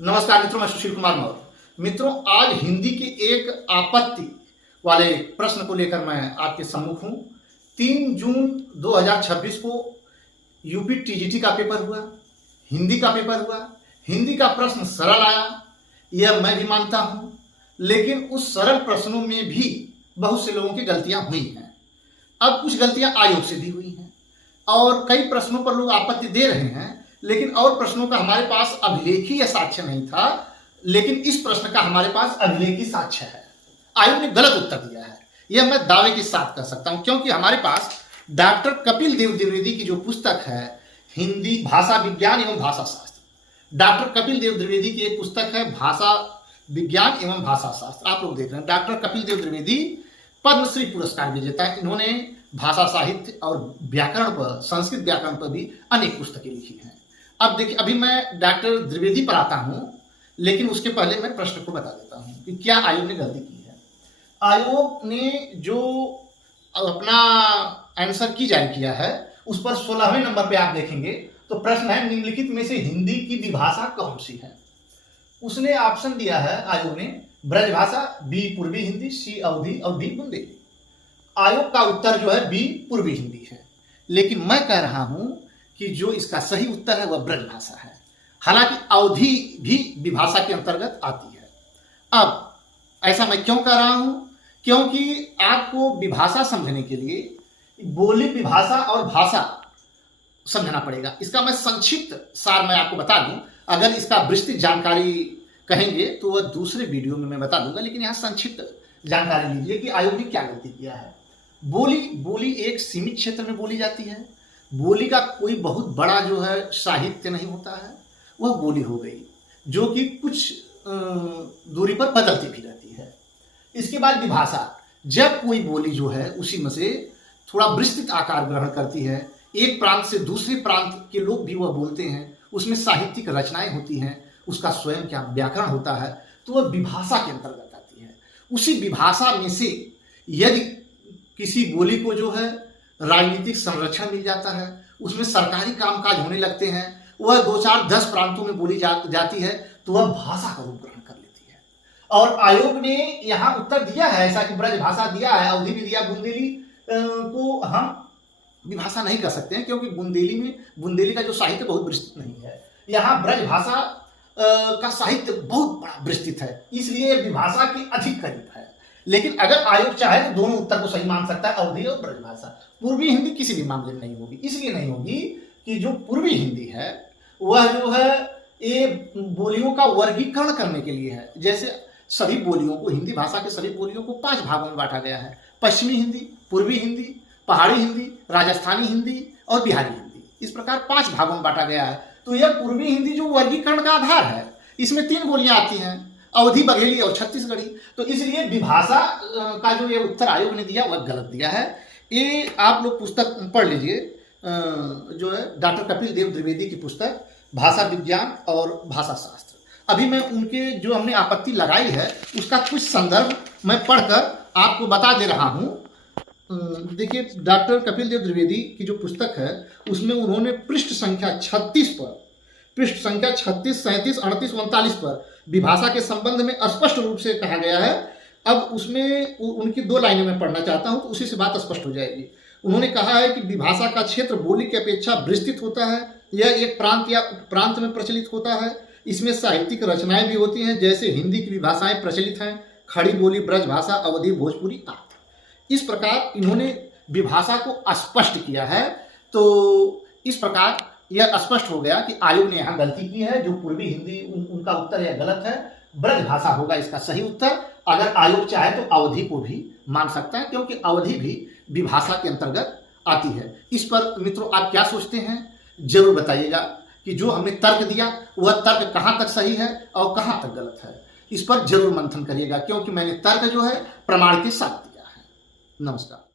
नमस्कार मित्रों, मैं सुशील कुमार मौर्य। मित्रों, आज हिंदी के एक आपत्ति वाले प्रश्न को लेकर मैं आपके सम्मुख हूं। 3 जून 2026 को यूपी टीजीटी का पेपर हुआ, हिंदी का पेपर हुआ। हिंदी का प्रश्न सरल आया, यह मैं भी मानता हूं, लेकिन उस सरल प्रश्नों में भी बहुत से लोगों की गलतियां हुई हैं। अब कुछ गलतियां आयोग से भी हुई हैं और कई प्रश्नों पर लोग आपत्ति दे रहे हैं, लेकिन और प्रश्नों का हमारे पास अभिलेखीय साक्ष्य नहीं था। लेकिन इस प्रश्न का हमारे पास अभिलेखीय साक्ष्य है। आयोग ने गलत उत्तर दिया है, यह मैं दावे के साथ कर सकता हूं, क्योंकि हमारे पास डॉक्टर कपिल देव द्विवेदी की जो पुस्तक है हिंदी भाषा विज्ञान एवं भाषा शास्त्र, डॉक्टर कपिल देव द्विवेदी की एक पुस्तक है भाषा विज्ञान एवं भाषा शास्त्र। आप लोग देख रहे हैं, डॉक्टर कपिल देव द्विवेदी पद्मश्री पुरस्कार विजेता है। इन्होंने भाषा साहित्य और व्याकरण पर, संस्कृत व्याकरण पर भी अनेक पुस्तकें लिखी हैं। अब देखिए, अभी मैं डॉक्टर द्विवेदी पर आता हूं, लेकिन उसके पहले मैं प्रश्न को बता देता हूं कि क्या आयोग ने गलती की है। आयोग ने जो अपना आंसर की जारी किया है उस पर 16वें नंबर पे आप देखेंगे तो प्रश्न है, निम्नलिखित में से हिंदी की विभाषा कौन सी है। उसने ऑप्शन दिया है आयोग ने, ब्रजभाषा, बी पूर्वी हिंदी, सी अवधी और डी बुंदेली। आयोग का उत्तर जो है बी पूर्वी हिंदी है, लेकिन मैं कह रहा हूं कि जो इसका सही उत्तर है वह ब्रजभाषा है। हालांकि अवधी भी विभाषा के अंतर्गत आती है। अब ऐसा मैं क्यों कह रहा हूं, क्योंकि आपको विभाषा समझने के लिए बोली, विभाषा और भाषा समझना पड़ेगा। इसका मैं संक्षिप्त सार मैं आपको बता दूं। अगर इसका विस्तृत जानकारी कहेंगे तो वह दूसरे वीडियो में मैं बता दूंगा, लेकिन यहाँ संक्षिप्त जानकारी लीजिए कि आयोग ने क्या गलती किया है। बोली एक सीमित क्षेत्र में बोली जाती है। बोली का कोई बहुत बड़ा जो है साहित्य नहीं होता है, वह बोली हो गई जो कि कुछ दूरी पर बदलती भी रहती है। इसके बाद विभाषा, जब कोई बोली जो है उसी में से थोड़ा विस्तृत आकार ग्रहण करती है, एक प्रांत से दूसरे प्रांत के लोग भी वह बोलते हैं, उसमें साहित्यिक रचनाएं होती हैं, उसका स्वयं क्या व्याकरण होता है, तो वह विभाषा के अंतर्गत आती है। उसी विभाषा में से यदि किसी बोली को जो है राजनीतिक संरक्षण मिल जाता है, उसमें सरकारी कामकाज होने लगते हैं, वह 2, 4, 10 प्रांतों में बोली जाती है, तो वह भाषा का रूप ग्रहण कर लेती है। और आयोग ने यहाँ उत्तर दिया है ऐसा कि ब्रज भाषा दिया है, अवधि भी दिया। बुंदेली को हम विभाषा नहीं कर सकते हैं, क्योंकि बुंदेली का जो साहित्य बहुत विस्तृत नहीं है। यहाँ ब्रज भाषा का साहित्य बहुत बड़ा विस्तृत है, इसलिए विभाषा की अधिक करीब है। लेकिन अगर आयोग चाहे तो दोनों उत्तर को सही मान सकता है, अवधि और ब्रजभाषा। पूर्वी हिंदी किसी भी मामले में नहीं होगी। इसलिए नहीं होगी कि जो पूर्वी हिंदी है वह जो है ये बोलियों का वर्गीकरण करने के लिए है। जैसे सभी बोलियों को, हिंदी भाषा के सभी बोलियों को 5 भागों में बांटा गया है: पश्चिमी हिंदी, पूर्वी हिंदी, पहाड़ी हिंदी, राजस्थानी हिंदी और बिहारी हिंदी। इस प्रकार 5 भागों में बांटा गया है। तो यह पूर्वी हिंदी जो वर्गीकरण का आधार है, इसमें 3 बोलियां आती हैं, अवधी, बघेली और छत्तीसगढ़ी। तो इसलिए विभाषा का जो ये उत्तर आयोग ने दिया वह गलत दिया है। ये आप लोग पुस्तक पढ़ लीजिए, जो है डॉक्टर कपिल देव द्विवेदी की पुस्तक भाषा विज्ञान और भाषा शास्त्र। अभी मैं उनके जो हमने आपत्ति लगाई है उसका कुछ संदर्भ मैं पढ़कर आपको बता दे रहा हूँ। देखिए, डॉक्टर कपिल देव द्विवेदी की जो पुस्तक है उसमें उन्होंने पृष्ठ संख्या 36 पर, पृष्ठ संख्या 36, 37, 38, 39 पर विभाषा के संबंध में स्पष्ट रूप से कहा गया है। अब उसमें उनकी 2 लाइनें मैं पढ़ना चाहता हूं, तो उसी से बात स्पष्ट हो जाएगी। उन्होंने कहा है कि विभाषा का क्षेत्र बोली की अपेक्षा विस्तृत होता है। यह एक प्रांत या उपप्रांत में प्रचलित होता है। इसमें साहित्यिक रचनाएं भी होती हैं, जैसे हिंदी की विभाषाएं प्रचलित हैं: खड़ी बोली, ब्रज भाषा, अवधी, भोजपुरी आदि। इस प्रकार इन्होंने विभाषा को स्पष्ट किया है। तो इस प्रकार यह स्पष्ट हो गया कि आयोग ने यहाँ गलती की है। जो पूर्वी हिंदी उनका उत्तर यह गलत है, ब्रज भाषा होगा इसका सही उत्तर। अगर आयोग चाहे तो अवधि को भी मान सकता है, क्योंकि अवधि भी विभाषा के अंतर्गत आती है। इस पर मित्रों आप क्या सोचते हैं, जरूर बताइएगा कि जो हमने तर्क दिया वह तर्क कहाँ तक सही है और कहाँ तक गलत है। इस पर जरूर मंथन करिएगा, क्योंकि मैंने तर्क जो है प्रमाण के साथ दिया है। नमस्कार।